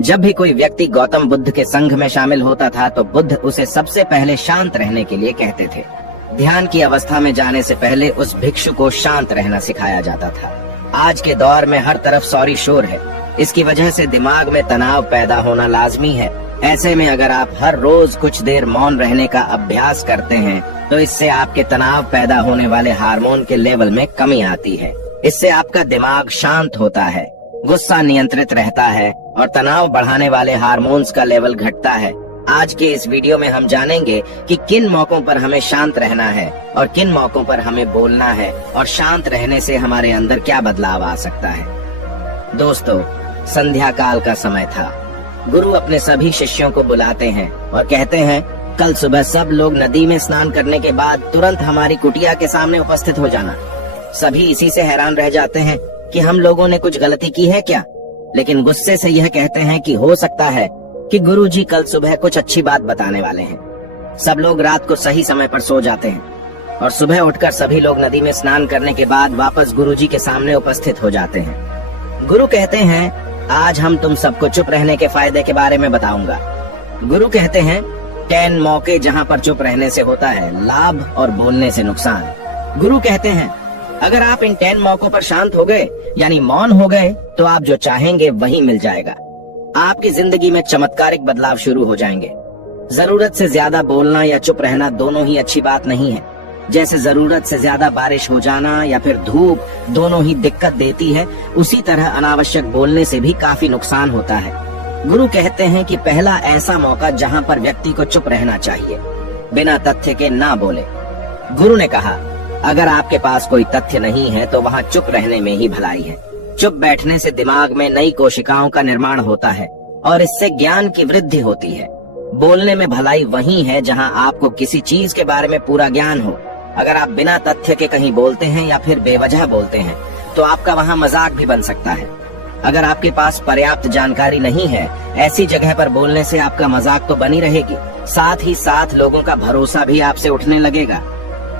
जब भी कोई व्यक्ति गौतम बुद्ध के संघ में शामिल होता था तो बुद्ध उसे सबसे पहले शांत रहने के लिए कहते थे। ध्यान की अवस्था में जाने से पहले उस भिक्षु को शांत रहना सिखाया जाता था। आज के दौर में हर तरफ सॉरी शोर है। इसकी वजह से दिमाग में तनाव पैदा होना लाजमी है। ऐसे में अगर आप हर रोज कुछ देर मौन रहने का अभ्यास करते हैं तो इससे आपके तनाव पैदा होने वाले हार्मोन के लेवल में कमी आती है। इससे आपका दिमाग शांत होता है, गुस्सा नियंत्रित रहता है और तनाव बढ़ाने वाले हार्मोन्स का लेवल घटता है। आज के इस वीडियो में हम जानेंगे कि किन मौकों पर हमें शांत रहना है और किन मौकों पर हमें बोलना है और शांत रहने से हमारे अंदर क्या बदलाव आ सकता है। दोस्तों, संध्या काल का समय था। गुरु अपने सभी शिष्यों को बुलाते हैं और कहते हैं, कल सुबह सब लोग नदी में स्नान करने के बाद तुरंत हमारी कुटिया के सामने उपस्थित हो जाना। सभी इसी से हैरान रह जाते हैं कि हम लोगों ने कुछ गलती की है क्या, लेकिन गुस्से से यह कहते हैं कि हो सकता है कि गुरुजी कल सुबह कुछ अच्छी बात बताने वाले हैं। सब लोग रात को सही समय पर सो जाते हैं और सुबह उठकर सभी लोग नदी में स्नान करने के बाद वापस गुरुजी के सामने उपस्थित हो जाते हैं। गुरु कहते हैं, आज हम तुम सबको चुप रहने के फायदे के बारे में बताऊंगा। गुरु कहते हैं, 10 मौके जहां पर चुप रहने से होता है लाभ और बोलने से नुकसान। गुरु कहते हैं, अगर आप इन 10 मौकों पर शांत हो गए यानी मौन हो गए तो आप जो चाहेंगे वही मिल जाएगा। आपकी जिंदगी में चमत्कारिक बदलाव शुरू हो जाएंगे। जरूरत से ज्यादा बोलना या चुप रहना दोनों ही अच्छी बात नहीं है। जैसे जरूरत से ज्यादा बारिश हो जाना या फिर धूप दोनों ही दिक्कत देती है, उसी तरह अनावश्यक बोलने से भी काफी नुकसान होता है। गुरु कहते हैं कि पहला ऐसा मौका जहां पर व्यक्ति को चुप रहना चाहिए, बिना तथ्य के ना बोले। गुरु ने कहा, अगर आपके पास कोई तथ्य नहीं है तो वहाँ चुप रहने में ही भलाई है। चुप बैठने से दिमाग में नई कोशिकाओं का निर्माण होता है और इससे ज्ञान की वृद्धि होती है। बोलने में भलाई वही है जहाँ आपको किसी चीज के बारे में पूरा ज्ञान हो। अगर आप बिना तथ्य के कहीं बोलते हैं या फिर बेवजह बोलते हैं तो आपका वहाँ मजाक भी बन सकता है। अगर आपके पास पर्याप्त जानकारी नहीं है, ऐसी जगह पर बोलने से आपका मजाक तो बनी रहेगी, साथ ही साथ लोगों का भरोसा भी आपसे उठने लगेगा।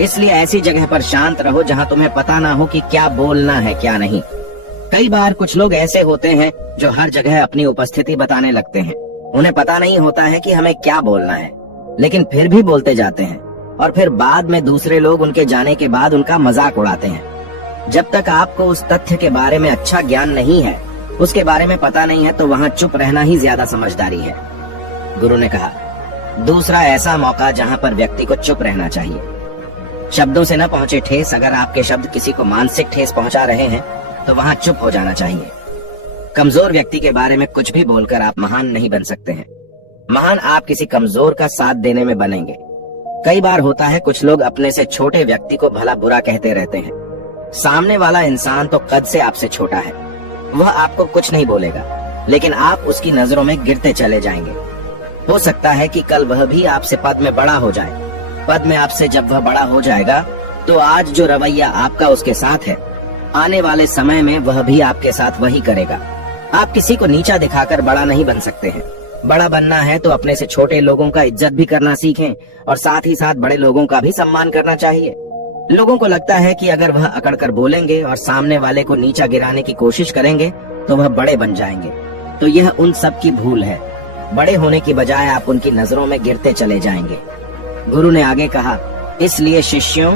इसलिए ऐसी जगह पर शांत रहो जहां तुम्हें पता ना हो कि क्या बोलना है क्या नहीं। कई बार कुछ लोग ऐसे होते हैं जो हर जगह अपनी उपस्थिति बताने लगते हैं। उन्हें पता नहीं होता है कि हमें क्या बोलना है, लेकिन फिर भी बोलते जाते हैं और फिर बाद में दूसरे लोग उनके जाने के बाद उनका मजाक उड़ाते हैं। जब तक आपको उस तथ्य के बारे में अच्छा ज्ञान नहीं है, उसके बारे में पता नहीं है, तो वहाँ चुप रहना ही ज्यादा समझदारी है। गुरु ने कहा, दूसरा ऐसा मौका जहाँ पर व्यक्ति को चुप रहना चाहिए। शब्दों से न पहुंचे ठेस, अगर आपके शब्द किसी को मानसिक ठेस पहुंचा रहे हैं तो वहां चुप हो जाना चाहिए। कमजोर व्यक्ति के बारे में कुछ भी बोलकर आप महान नहीं बन सकते हैं। महान आप किसी कमजोर का साथ देने में बनेंगे। कई बार होता है कुछ लोग अपने से छोटे व्यक्ति को भला बुरा कहते रहते हैं। सामने वाला इंसान तो कद से आपसे छोटा है, वह आपको कुछ नहीं बोलेगा, लेकिन आप उसकी नजरों में गिरते चले जाएंगे। हो सकता है कि कल वह भी आपसे पद में बड़ा हो जाए। पद में आपसे जब वह बड़ा हो जाएगा तो आज जो रवैया आपका उसके साथ है, आने वाले समय में वह भी आपके साथ वही करेगा। आप किसी को नीचा दिखाकर बड़ा नहीं बन सकते हैं। बड़ा बनना है तो अपने से छोटे लोगों का इज्जत भी करना सीखें और साथ ही साथ बड़े लोगों का भी सम्मान करना चाहिए। लोगों को लगता है कि अगर वह अकड़ कर बोलेंगे और सामने वाले को नीचा गिराने की कोशिश करेंगे तो वह बड़े बन जाएंगे, तो यह उन सब की भूल है। बड़े होने की बजाय आप उनकी नजरों में गिरते चले जाएंगे। गुरु ने आगे कहा, इसलिए शिष्यों,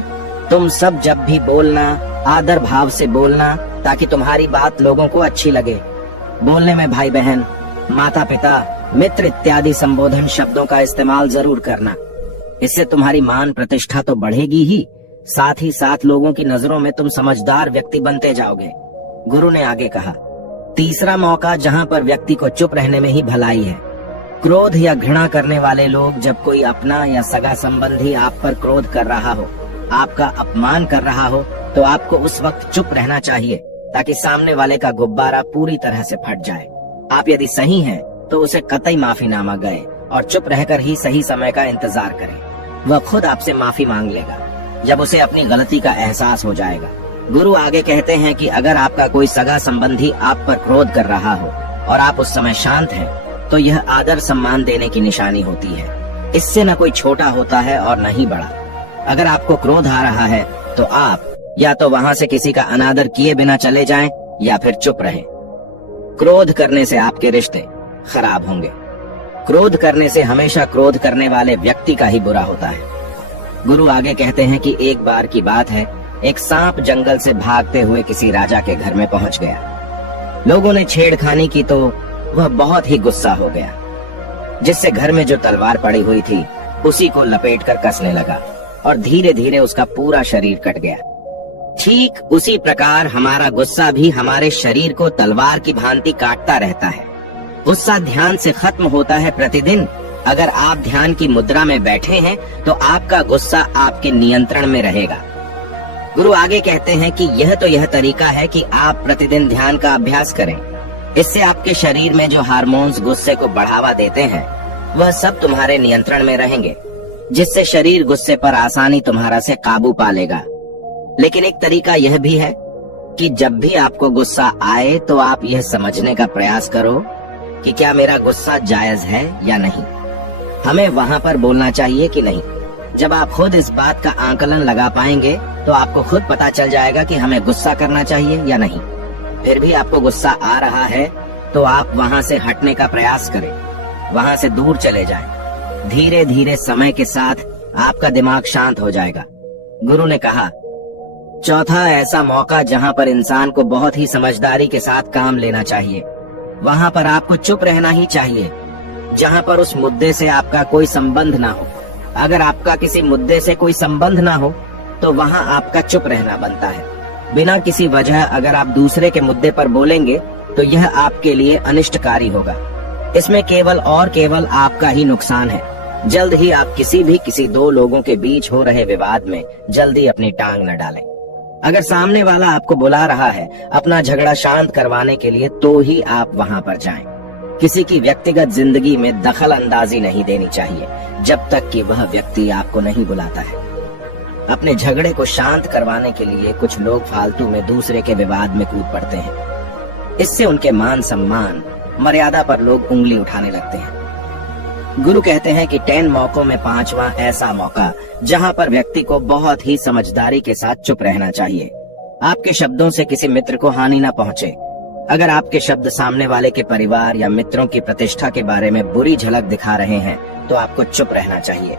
तुम सब जब भी बोलना आदर भाव से बोलना ताकि तुम्हारी बात लोगों को अच्छी लगे। बोलने में भाई बहन, माता पिता, मित्र इत्यादि संबोधन शब्दों का इस्तेमाल जरूर करना। इससे तुम्हारी मान प्रतिष्ठा तो बढ़ेगी ही, साथ ही साथ लोगों की नजरों में तुम समझदार व्यक्ति बनते जाओगे। गुरु ने आगे कहा, तीसरा मौका जहाँ पर व्यक्ति को चुप रहने में ही भलाई है। क्रोध या घृणा करने वाले लोग, जब कोई अपना या सगा संबंधी आप पर क्रोध कर रहा हो, आपका अपमान कर रहा हो, तो आपको उस वक्त चुप रहना चाहिए ताकि सामने वाले का गुब्बारा पूरी तरह से फट जाए। आप यदि सही हैं तो उसे कतई माफीनामा गए और चुप रहकर ही सही समय का इंतजार करें। वह खुद आपसे माफी मांग लेगा जब उसे अपनी गलती का एहसास हो जाएगा। गुरु आगे कहते हैं कि अगर आपका कोई सगा संबंधी आप पर क्रोध कर रहा हो और आप उस समय शांत हैं, तो यह आदर सम्मान देने की निशानी होती है। इससे न कोई छोटा होता है और न ही बड़ा। अगर आपको क्रोध आ रहा है तो आप या तो वहां से किसी का अनादर किए बिना चले जाएं या फिर चुप रहें। क्रोध करने से आपके रिश्ते खराब होंगे। क्रोध करने से हमेशा क्रोध करने वाले व्यक्ति का ही बुरा होता है। गुरु आगे कहते हैं कि एक बार की बात है, एक सांप जंगल से भागते हुए किसी राजा के घर में पहुंच गया। लोगों ने छेड़खानी की तो वह बहुत ही गुस्सा हो गया, जिससे घर में जो तलवार पड़ी हुई थी उसी को लपेटकर कसने लगा और धीरे धीरे उसका पूरा शरीर कट गया। ठीक उसी प्रकार हमारा गुस्सा भी हमारे शरीर को तलवार की भांति काटता रहता है। गुस्सा ध्यान से खत्म होता है प्रतिदिन। अगर आप ध्यान की मुद्रा में बैठे हैं तो आपका गुस्सा आपके नियंत्रण में रहेगा। गुरु आगे कहते हैं कि यह तरीका है कि आप प्रतिदिन ध्यान का अभ्यास करें। इससे आपके शरीर में जो हार्मोन्स गुस्से को बढ़ावा देते हैं वह सब तुम्हारे नियंत्रण में रहेंगे, जिससे शरीर गुस्से पर आसानी तुम्हारा से काबू पा लेगा। लेकिन एक तरीका यह भी है कि जब भी आपको गुस्सा आए तो आप यह समझने का प्रयास करो कि क्या मेरा गुस्सा जायज है या नहीं। हमें वहां पर बोलना चाहिए कि नहीं। जब आप खुद इस बात का आकलन लगा पाएंगे तो आपको खुद पता चल जाएगा कि हमें गुस्सा करना चाहिए या नहीं। फिर भी आपको गुस्सा आ रहा है तो आप वहां से हटने का प्रयास करें, वहां से दूर चले जाएं। धीरे धीरे समय के साथ आपका दिमाग शांत हो जाएगा। गुरु ने कहा, चौथा ऐसा मौका जहां पर इंसान को बहुत ही समझदारी के साथ काम लेना चाहिए, वहां पर आपको चुप रहना ही चाहिए, जहां पर उस मुद्दे से आपका कोई संबंध ना हो। अगर आपका किसी मुद्दे से कोई संबंध ना हो तो वहां आपका चुप रहना बनता है। बिना किसी वजह अगर आप दूसरे के मुद्दे पर बोलेंगे तो यह आपके लिए अनिष्टकारी होगा। इसमें केवल और केवल आपका ही नुकसान है। जल्द ही आप किसी दो लोगों के बीच हो रहे विवाद में जल्दी अपनी टांग न डालें। अगर सामने वाला आपको बुला रहा है अपना झगड़ा शांत करवाने के लिए तो ही आप वहां पर जाएं। किसी की व्यक्तिगत जिंदगी में दखल अंदाजी नहीं देनी चाहिए जब तक कि वह व्यक्ति आपको नहीं बुलाता है। अपने झगड़े को शांत करवाने के लिए कुछ लोग फालतू में दूसरे के विवाद में कूद पड़ते हैं। इससे उनके मान सम्मान मर्यादा पर लोग उंगली उठाने लगते हैं। गुरु कहते हैं कि 10 मौकों में 5वां ऐसा मौका जहां पर व्यक्ति को बहुत ही समझदारी के साथ चुप रहना चाहिए। आपके शब्दों से किसी मित्र को हानि न पहुंचे। अगर आपके शब्द सामने वाले के परिवार या मित्रों की प्रतिष्ठा के बारे में बुरी झलक दिखा रहे हैं तो आपको चुप रहना चाहिए।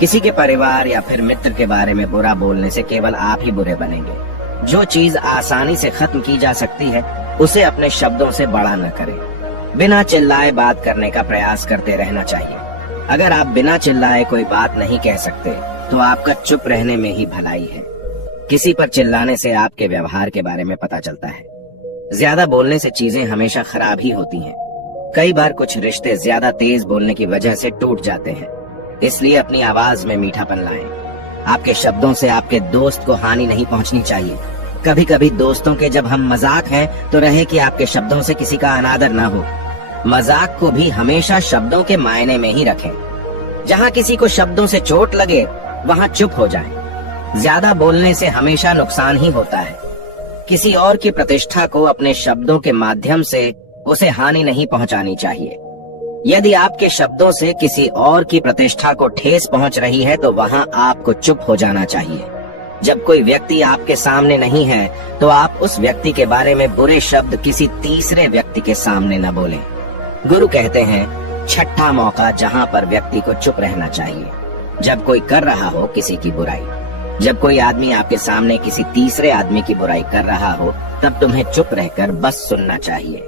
किसी के परिवार या फिर मित्र के बारे में बुरा बोलने से केवल आप ही बुरे बनेंगे। जो चीज आसानी से खत्म की जा सकती है उसे अपने शब्दों से बड़ा न करें। बिना चिल्लाए बात करने का प्रयास करते रहना चाहिए। अगर आप बिना चिल्लाए कोई बात नहीं कह सकते तो आपका चुप रहने में ही भलाई है। किसी पर चिल्लाने से आपके व्यवहार के बारे में पता चलता है। ज्यादा बोलने से चीजें हमेशा खराब ही होती हैं। कई बार कुछ रिश्ते ज्यादा तेज बोलने की वजह से टूट जाते हैं। इसलिए अपनी आवाज में मीठापन लाएं। आपके शब्दों से आपके दोस्त को हानि नहीं पहुंचनी चाहिए। कभी कभी दोस्तों के जब हम मजाक हैं तो रहे कि आपके शब्दों से किसी का अनादर ना हो। मजाक को भी हमेशा शब्दों के मायने में ही रखें। जहां किसी को शब्दों से चोट लगे वहां चुप हो जाएं। ज्यादा बोलने से हमेशा नुकसान ही होता है। किसी और की प्रतिष्ठा को अपने शब्दों के माध्यम से उसे हानि नहीं पहुंचानी चाहिए। यदि आपके शब्दों से किसी और की प्रतिष्ठा को ठेस पहुंच रही है तो वहां आपको चुप हो जाना चाहिए। जब कोई व्यक्ति आपके सामने नहीं है तो आप उस व्यक्ति के बारे में बुरे शब्द किसी तीसरे व्यक्ति के सामने न बोलें। गुरु कहते हैं, छठा मौका जहां पर व्यक्ति को चुप रहना चाहिए, जब कोई कर रहा हो किसी की बुराई। जब कोई आदमी आपके सामने किसी तीसरे आदमी की बुराई कर रहा हो तब तुम्हें चुप रहकर बस सुनना चाहिए।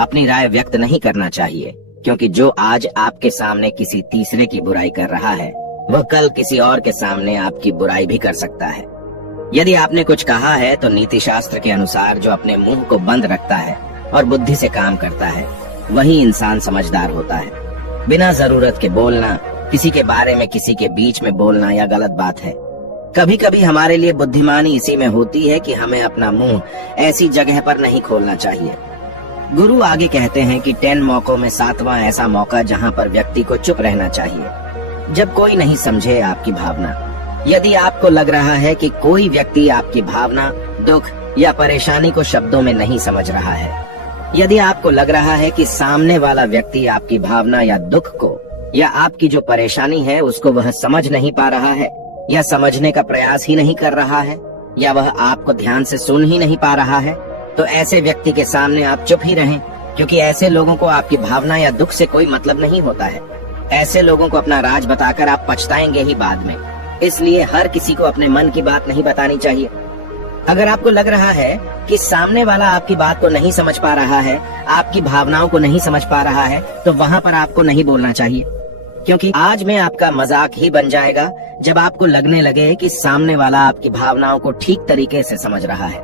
अपनी राय व्यक्त नहीं करना चाहिए, क्योंकि जो आज आपके सामने किसी तीसरे की बुराई कर रहा है वह कल किसी और के सामने आपकी बुराई भी कर सकता है। यदि आपने कुछ कहा है तो नीति शास्त्र के अनुसार जो अपने मुंह को बंद रखता है और बुद्धि से काम करता है वही इंसान समझदार होता है। बिना जरूरत के बोलना, किसी के बारे में किसी के बीच में बोलना यह गलत बात है। कभी कभी हमारे लिए बुद्धिमानी इसी में होती है कि हमें अपना मुंह ऐसी जगह पर नहीं खोलना चाहिए। गुरु आगे कहते हैं कि 10 मौकों में 7वां ऐसा मौका जहां पर व्यक्ति को चुप रहना चाहिए, जब कोई नहीं समझे आपकी भावना। यदि आपको लग रहा है कि कोई व्यक्ति आपकी भावना, दुख या परेशानी को शब्दों में नहीं समझ रहा है, यदि आपको लग रहा है कि सामने वाला व्यक्ति आपकी भावना या दुख को या आपकी जो परेशानी है उसको वह समझ नहीं पा रहा है या समझने का प्रयास ही नहीं कर रहा है या वह आपको ध्यान से सुन ही नहीं पा रहा है, तो ऐसे व्यक्ति के सामने आप चुप ही रहें। क्योंकि ऐसे लोगों को आपकी भावना या दुख से कोई मतलब नहीं होता है। ऐसे लोगों को अपना राज बताकर आप पछताएंगे ही बाद में। इसलिए हर किसी को अपने मन की बात नहीं बतानी चाहिए। अगर आपको लग रहा है कि सामने वाला आपकी बात को नहीं समझ पा रहा है, आपकी भावनाओं को नहीं समझ पा रहा है, तो वहाँ पर आपको नहीं बोलना चाहिए, क्योंकि आज में आपका मजाक ही बन जाएगा जब आपको लगने लगे कि सामने वाला आपकी भावनाओं को ठीक तरीके से समझ रहा है।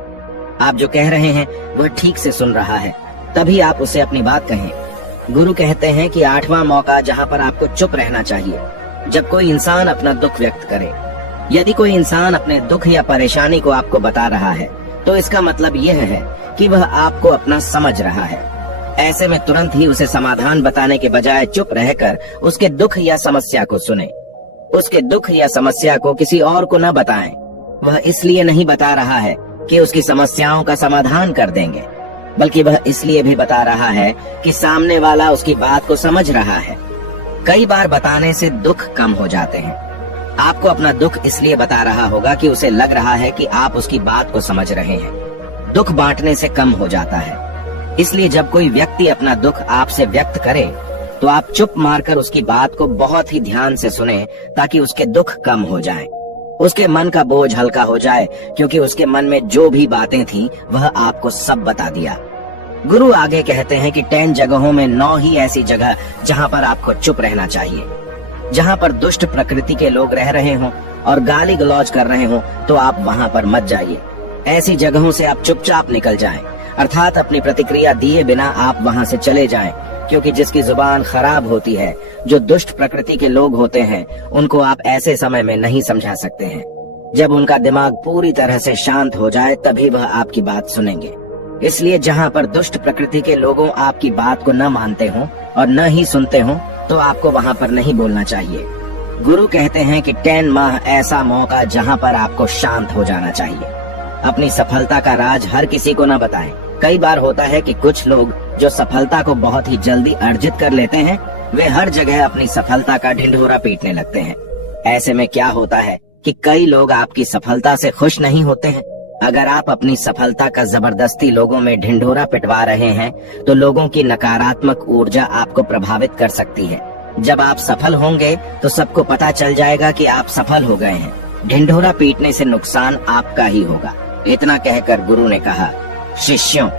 आप जो कह रहे हैं वह ठीक से सुन रहा है, तभी आप उसे अपनी बात कहें। गुरु कहते हैं कि 8वां मौका जहाँ पर आपको चुप रहना चाहिए, जब कोई इंसान अपना दुख व्यक्त करे। यदि कोई इंसान अपने दुख या परेशानी को आपको बता रहा है, तो इसका मतलब यह है कि वह आपको अपना समझ रहा है। ऐसे में तुरंत ही उसे समाधान बताने के बजाय चुप रहकर उसके दुख या समस्या को सुने। उसके दुख या समस्या को किसी और को न बताएं। वह इसलिए नहीं बता रहा है कि उसकी समस्याओं का समाधान कर देंगे, बल्कि वह इसलिए भी बता रहा है कि सामने वाला उसकी बात को समझ रहा है। कई बार बताने से दुख कम हो जाते हैं। आपको अपना दुख इसलिए बता रहा होगा कि उसे लग रहा है कि आप उसकी बात को समझ रहे हैं। दुख बांटने से कम हो जाता है। इसलिए जब कोई व्यक्ति अपना दुख आपसे व्यक्त करे, तो आप चुप मारकर उसकी बात को बहुत ही ध्यान से सुने, ताकि उसके दुख कम हो जाएं। उसके मन का बोझ हल्का हो जाए, क्योंकि उसके मन में जो भी बातें थीं, वह आपको सब बता दिया। गुरु आगे कहते हैं कि 10 जगहों में 9 ही ऐसी जगह जहाँ पर आपको चुप रहना चाहिए। जहाँ पर दुष्ट प्रकृति के लोग रह रहे हों और गाली गलौज कर रहे हों, तो आप वहाँ पर मत जाइए। ऐसी जगहों से आप चुपचाप निकल जाएं, अर्थात अपनी प्रतिक्रिया दिए बिना आप वहाँ से चले जाएं, क्योंकि जिसकी जुबान खराब होती है, जो दुष्ट प्रकृति के लोग होते हैं, उनको आप ऐसे समय में नहीं समझा सकते हैं। जब उनका दिमाग पूरी तरह से शांत हो जाए, तभी वह आपकी बात सुनेंगे। इसलिए जहाँ पर दुष्ट प्रकृति के लोगों आपकी बात को न मानते हों और न ही सुनते हों, तो आपको वहाँ पर नहीं बोलना चाहिए। गुरु कहते हैं कि 10 माह ऐसा मौका जहाँ पर आपको शांत हो जाना चाहिए। अपनी सफलता का राज हर किसी को न बताएं। कई बार होता है कि कुछ लोग जो सफलता को बहुत ही जल्दी अर्जित कर लेते हैं, वे हर जगह अपनी सफलता का ढिंढोरा पीटने लगते हैं। ऐसे में क्या होता है कि कई लोग आपकी सफलता से खुश नहीं होते हैं। अगर आप अपनी सफलता का जबरदस्ती लोगों में ढिंढोरा पिटवा रहे हैं, तो लोगों की नकारात्मक ऊर्जा आपको प्रभावित कर सकती है। जब आप सफल होंगे तो सबको पता चल जाएगा कि आप सफल हो गए हैं। ढिंढोरा पीटने से नुकसान आपका ही होगा। इतना कहकर गुरु ने कहा, शिष्यों,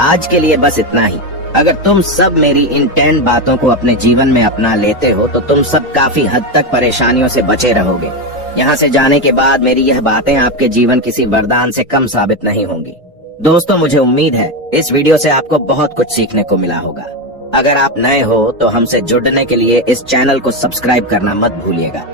आज के लिए बस इतना ही। अगर तुम सब मेरी इन 10 बातों को अपने जीवन में अपना लेते हो, तो तुम सब काफी हद तक परेशानियों से बचे रहोगे। यहाँ से जाने के बाद मेरी यह बातें आपके जीवन किसी वरदान से कम साबित नहीं होंगी। दोस्तों, मुझे उम्मीद है इस वीडियो से आपको बहुत कुछ सीखने को मिला होगा। अगर आप नए हो तो हमसे जुड़ने के लिए इस चैनल को सब्सक्राइब करना मत भूलिएगा।